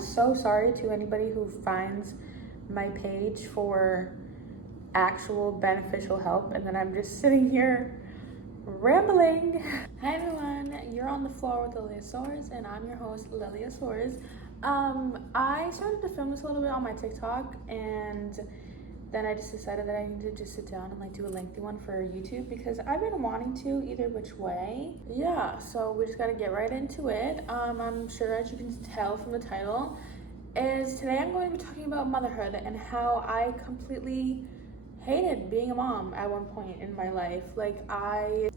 so sorry to anybody who finds my page for actual beneficial help and then I'm just sitting here rambling. Hi everyone, you're on the floor with Lilia Soares and I'm your host, Lilia Soares. I started to film this a little bit on my TikTok and then I just decided that I need to just sit down and like do a lengthy one for YouTube because I've been wanting to either which way. Yeah, so we just gotta get right into it. I'm sure as you can tell from the title, is today I'm going to be talking about motherhood and how I completely hated being a mom at one point in my life.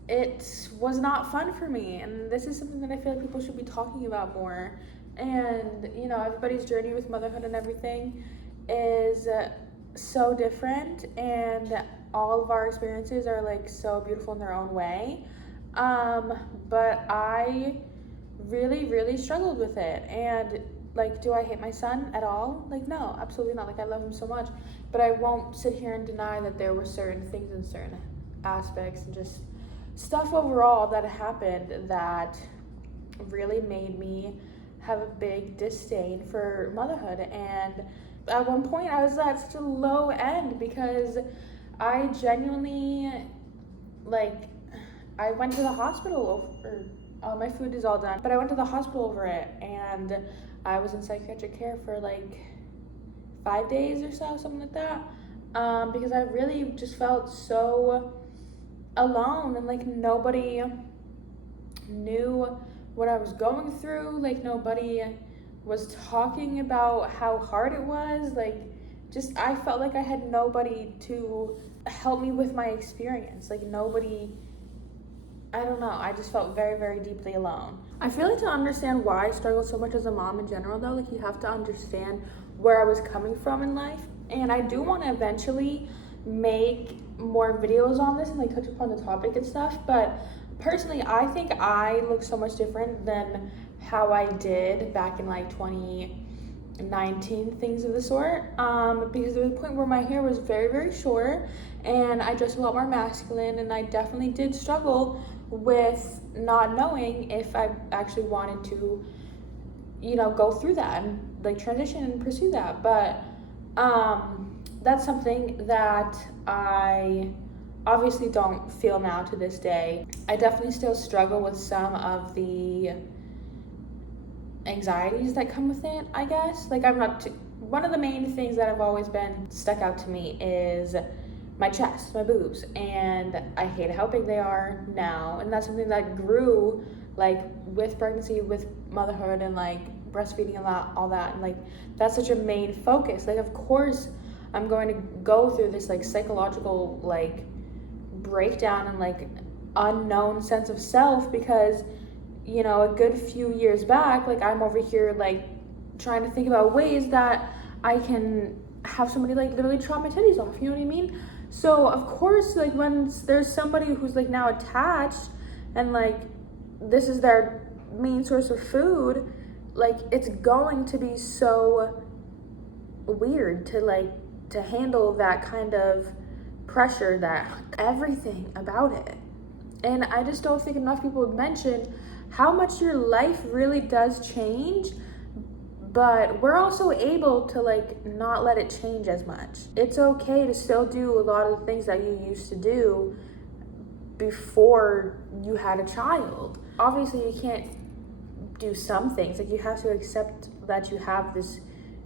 It was not fun for me, and this is something that I feel like people should be talking about more. And you know, everybody's journey with motherhood and everything is so different, and all of our experiences are like so beautiful in their own way. But I really struggled with it. And like, do I hate my son at all? Like, no, absolutely not. Like, I love him so much, but I won't sit here and deny that there were certain things and certain aspects and just stuff overall that happened that really made me have a big disdain for motherhood. And at one point I was at such a low end because I genuinely, like, I went to the hospital over, my food is all done, but I went to the hospital over it, and I was in psychiatric care for like 5 days or so, something like that, because I really just felt so alone, and like nobody knew what I was going through. Like, nobody was talking about how hard it was. Like, just I felt like I had nobody to help me with my experience. Like, nobody, I don't know, I just felt very deeply alone. I feel like to understand why I struggled so much as a mom in general though, like, you have to understand where I was coming from in life. And I do want to eventually make more videos on this and like touch upon the topic and stuff, but personally I think I look so much different than how I did back in like 2019, things of the sort, because there was a point where my hair was very short and I dressed a lot more masculine, and I definitely did struggle with not knowing if I actually wanted to, you know, go through that and like transition and pursue that. But that's something that I obviously don't feel now to this day. I definitely still struggle with some of the anxieties that come with it, I guess. Like, one of the main things that have always been stuck out to me is my chest, my boobs, and I hate how big they are now. And that's something that grew like with pregnancy, with motherhood, and like breastfeeding a lot, all that. And like, that's such a main focus. Like, of course I'm going to go through this like psychological like breakdown and like unknown sense of self, because you know, a good few years back, like, I'm over here like trying to think about ways that I can have somebody like literally chop my titties off, you know what I mean? So of course, like, when there's somebody who's like now attached and like this is their main source of food, like, it's going to be so weird to handle that kind of pressure, that everything about it. And I just don't think enough people mention how much your life really does change, but we're also able to like not let it change as much. It's okay to still do a lot of the things that you used to do before you had a child. Obviously you can't do some things, like, you have to accept that you have this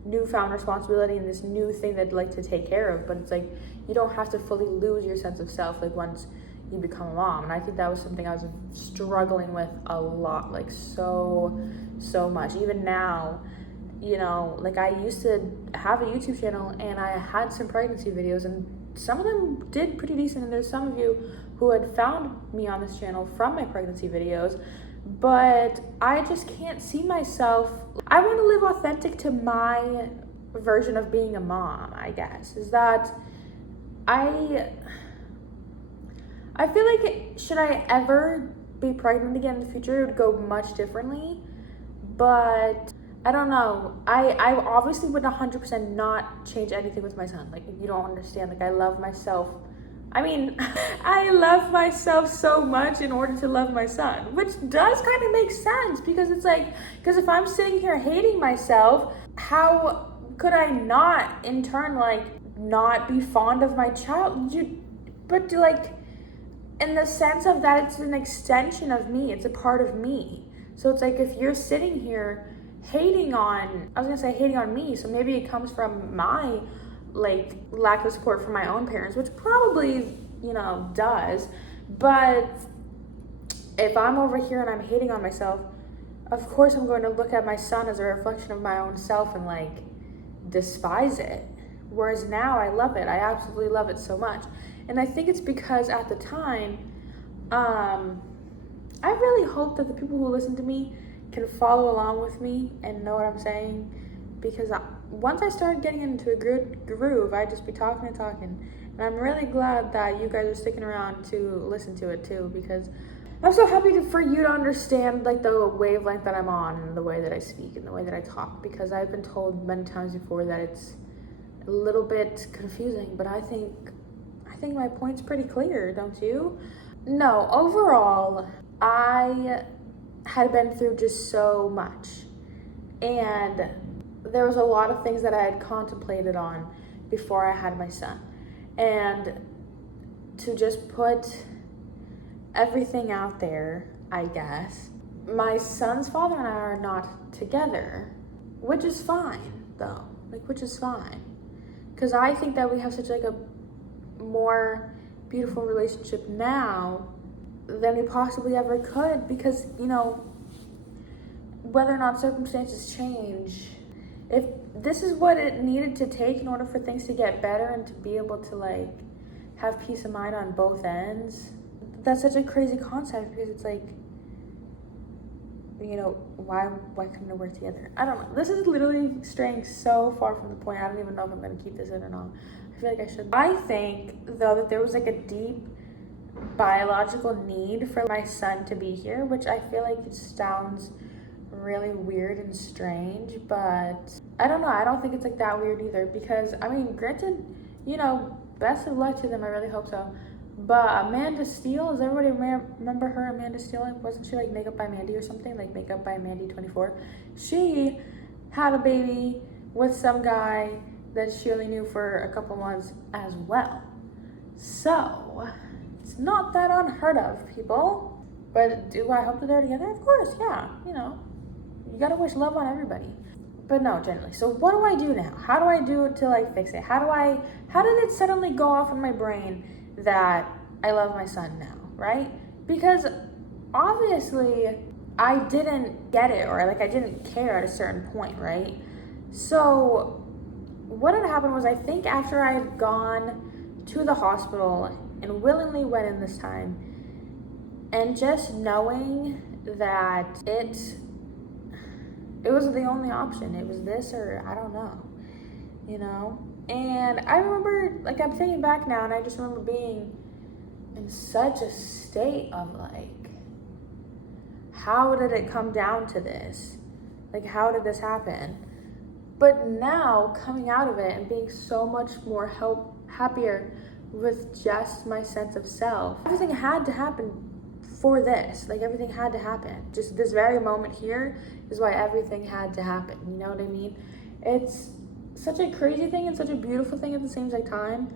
newfound responsibility and this new thing that like to take care of, but it's like you don't have to fully lose your sense of self like once you become a mom. And I think that was something I was struggling with a lot, like so much. Even now, you know, like, I used to have a YouTube channel and I had some pregnancy videos, and some of them did pretty decent, and there's some of you who had found me on this channel from my pregnancy videos, but I just can't see myself. I want to live authentic to my version of being a mom, I guess, is that I feel like should I ever be pregnant again in the future, it would go much differently. But I don't know. I obviously would 100% not change anything with my son. Like, you don't understand. Like, I love myself. I mean, I love myself so much in order to love my son, which does kind of make sense, because it's like, because if I'm sitting here hating myself, how could I not in turn like not be fond of my child? But like in the sense of that it's an extension of me, it's a part of me. So it's like if you're sitting here hating on, I was gonna say hating on me, so maybe it comes from my like lack of support from my own parents, which probably, does. But if I'm over here and I'm hating on myself, of course I'm going to look at my son as a reflection of my own self and like despise it. Whereas now I love it. I absolutely love it so much. And I think it's because at the time, I really hope that the people who listen to me can follow along with me and know what I'm saying. Because once I started getting into a good groove, I'd just be talking and talking. And I'm really glad that you guys are sticking around to listen to it too, because I'm so happy for you to understand like the wavelength that I'm on and the way that I speak and the way that I talk, because I've been told many times before that it's a little bit confusing, but I think my point's pretty clear, don't you? No, overall, I had been through just so much, and there was a lot of things that I had contemplated on before I had my son. And to just put everything out there, I guess, my son's father and I are not together, which is fine though, which is fine. Because I think that we have such like a more beautiful relationship now than we possibly ever could, because, whether or not circumstances change, if this is what it needed to take in order for things to get better and to be able to like have peace of mind on both ends, that's such a crazy concept, because it's like, why couldn't it work together? I don't know. This is literally straying so far from the point. I don't even know if I'm going to keep this in or not. I feel like I should. I think, though, that there was like a deep biological need for my son to be here, which I feel like it sounds really weird and strange, but I don't know. I don't think it's like that weird either, because, granted, best of luck to them. I really hope so. But Amanda Steele, does everybody remember her, Amanda Steele? Wasn't she like Makeup by Mandy or something? Like Makeup by Mandy 24. She had a baby with some guy that she only knew for a couple months as well. So, it's not that unheard of, people. But do I hope that they're together? Of course, yeah. You gotta wish love on everybody. But no, generally. So what do I do now? How do I do it to like fix it? How did it suddenly go off in my brain that I love my son now, right? Because obviously I didn't get it, or like I didn't care at a certain point, right? So what had happened was, I think after I had gone to the hospital and willingly went in this time, and just knowing that it was the only option, it was this or I don't know, And I remember, like, I'm thinking back now, and I just remember being in such a state of, like, how did it come down to this? Like, how did this happen? But now, coming out of it and being so much more happier with just my sense of self, everything had to happen for this. Like, everything had to happen. Just this very moment here is why everything had to happen. You know what I mean? It's such a crazy thing and such a beautiful thing at the same time.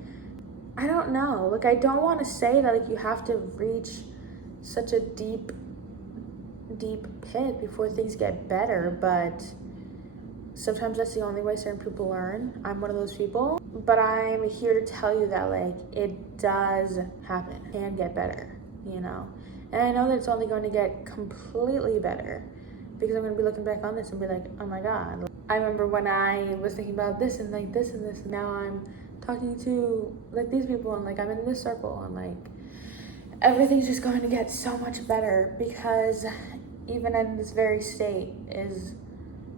I don't know. Like, I don't want to say that, like, you have to reach such a deep pit before things get better, but sometimes that's the only way certain people learn. I'm one of those people. But I'm here to tell you that, like, it does happen. It can get better, And I know that it's only going to get completely better, because I'm going to be looking back on this and be like, oh my God. I remember when I was thinking about this and like this and this, and now I'm talking to like these people, and like I'm in this circle, and like everything's just going to get so much better, because even in this very state is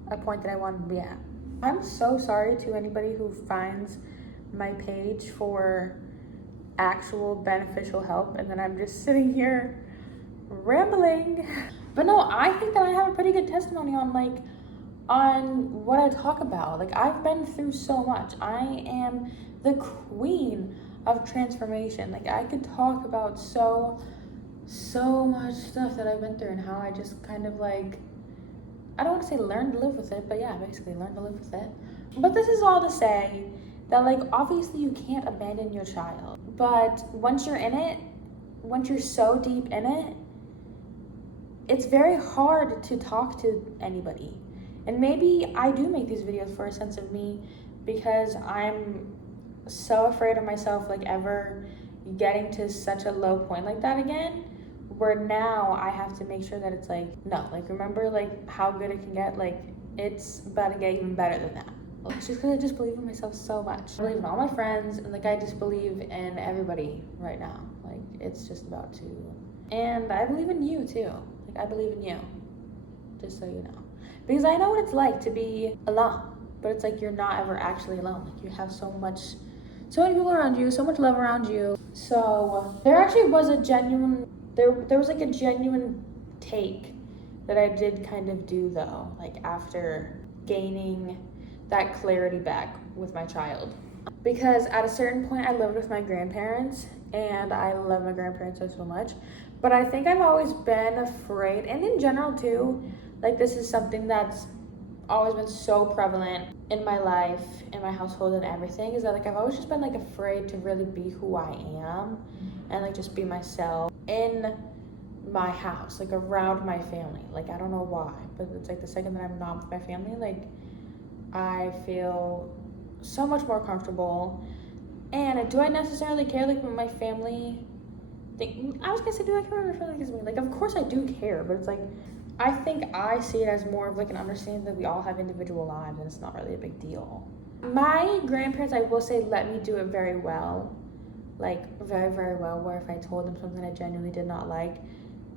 a point that I wanted to be at. I'm so sorry to anybody who finds my page for actual beneficial help, and then I'm just sitting here rambling. But no, I think that I have a pretty good testimony on what I talk about. Like, I've been through so much. I am the queen of transformation. Like, I could talk about so much stuff that I've been through, and how I just kind of like I don't want to say learn to live with it, but yeah, basically learn to live with it. But this is all to say that, like, obviously you can't abandon your child. But once you're in it, once you're so deep in it, it's very hard to talk to anybody. And maybe I do make these videos for a sense of me because I'm so afraid of myself, like, ever getting to such a low point like that again, where now I have to make sure that it's like, no, like, remember, like, how good it can get, like, it's about to get even better than that. It's just because I just believe in myself so much. I believe in all my friends, and, like, I just believe in everybody right now. Like, it's just about to. And I believe in you too. Like, I believe in you, just so you know. Because I know what it's like to be alone, but it's like you're not ever actually alone. Like, you have so many people around you, so much love around you. So there actually was a genuine, there was like a genuine take that I did kind of do though, like after gaining that clarity back with my child. Because at a certain point I lived with my grandparents, and I love my grandparents so much, but I think I've always been afraid, and in general too, like, this is something that's always been so prevalent in my life, in my household and everything, is that, like, I've always just been, like, afraid to really be who I am and, like, just be myself in my house, like, around my family. Like, I don't know why, but it's like the second that I'm not with my family, like, I feel so much more comfortable. And do I necessarily care, like, what my family think? I was gonna say, do I care what my family thinks of me? Like, of course I do care, but it's like, I think I see it as more of, like, an understanding that we all have individual lives and it's not really a big deal. My grandparents, I will say, let me do it very well. Like, very, very well, where if I told them something I genuinely did not like,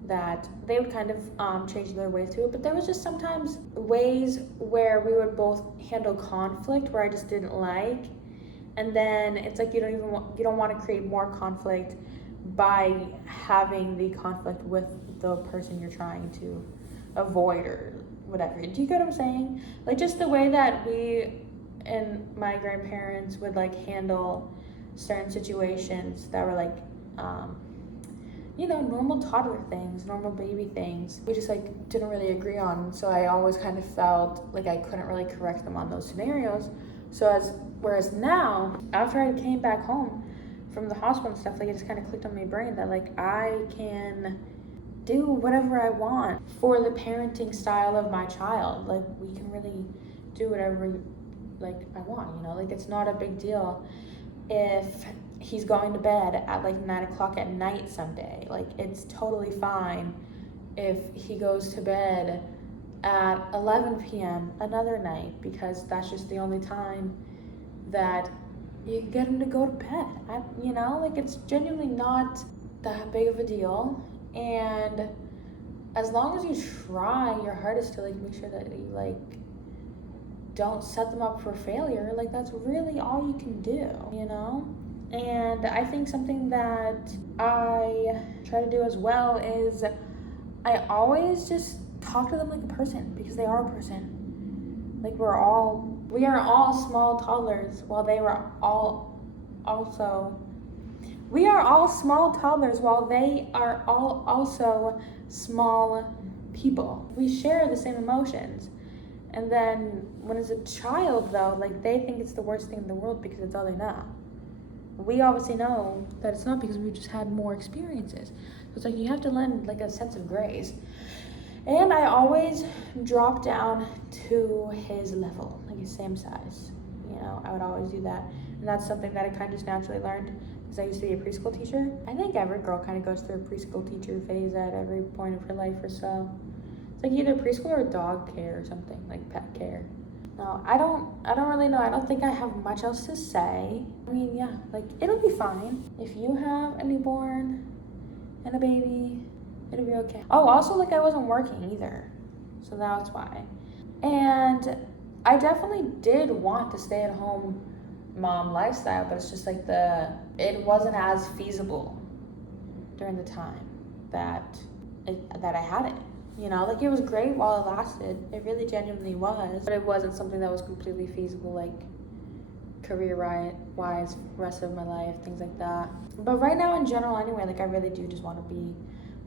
that they would kind of change their ways to it. But there was just sometimes ways where we would both handle conflict where I just didn't like. And then it's like you don't want to create more conflict by having the conflict with the person you're trying to avoid or whatever. Do you get what I'm saying? Like, just the way that we and my grandparents would, like, handle certain situations that were like normal toddler things, normal baby things, we just, like, didn't really agree on. So I always kind of felt like I couldn't really correct them on those scenarios. Whereas now, after I came back home from the hospital and stuff, like, it just kind of clicked on my brain that, like, I can do whatever I want for the parenting style of my child. Like, we can really do whatever, like, I want, like, it's not a big deal if he's going to bed at, like, 9:00 at night someday. Like, it's totally fine if he goes to bed at 11 p.m. another night, because that's just the only time that you can get him to go to bed. Like, it's genuinely not that big of a deal. And as long as you try your hardest to, like, make sure that you, like, don't set them up for failure, like, that's really all you can do, And I think something that I try to do as well is I always just talk to them like a person, because they are a person. Like, we are all small toddlers, while they were all also. We are all small toddlers while they are all also small people. We share the same emotions. And then when it's a child, though, like, they think it's the worst thing in the world because it's all they know. We obviously know that it's not, because we've just had more experiences. So it's like you have to lend, like, a sense of grace. And I always drop down to his level, like his same size. I would always do that. And that's something that I kind of just naturally learned, because I used to be a preschool teacher. I think every girl kind of goes through a preschool teacher phase at every point of her life or so. It's like either preschool or dog care or something, like pet care. No, I don't really know. I don't think I have much else to say. I mean, yeah, like, it'll be fine. If you have a newborn and a baby, it'll be okay. Oh, also, like, I wasn't working either, so that's why. And I definitely did want to stay at home mom lifestyle, but it's just like it wasn't as feasible during the time that I had it. Like, it was great while it lasted. It really genuinely was, but it wasn't something that was completely feasible, like, career-wise, rest of my life, things like that. But right now, in general, anyway, like, I really do just want to be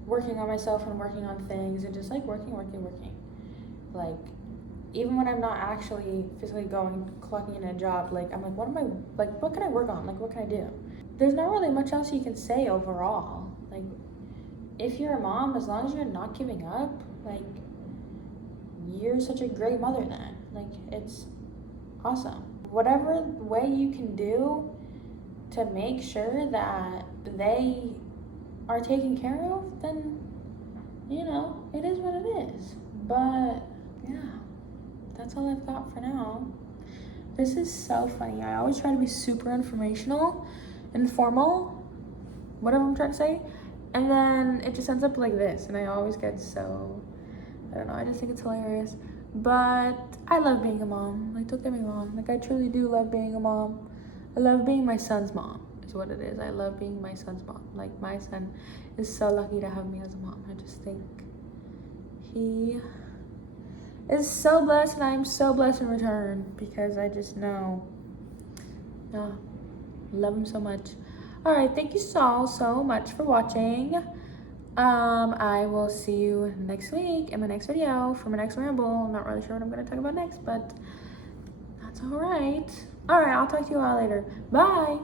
working on myself and working on things and just, like, working. Like, even when I'm not actually physically clocking in a job, like, I'm like, what can I work on? Like, what can I do? There's not really much else you can say overall. Like, if you're a mom, as long as you're not giving up, like, you're such a great mother then. Like, it's awesome. Whatever way you can do to make sure that they are taken care of, then, you know, it is what it is. But, yeah, that's all I've got for now. This is so funny. I always try to be super informal, whatever I'm trying to say. And then it just ends up like this. And I always get so, I don't know, I just think it's hilarious. But I love being a mom. Like, don't get me wrong. Like, I truly do love being a mom. I love being my son's mom, is what it is. I love being my son's mom. Like, my son is so lucky to have me as a mom. I just think he is so blessed, and I am so blessed in return, because I just know, love him so much. All right, thank you so much for watching. I will see you next week in my next video for my next ramble. I'm not really sure what I'm going to talk about next, but that's all right. All right, I'll talk to you all later. Bye.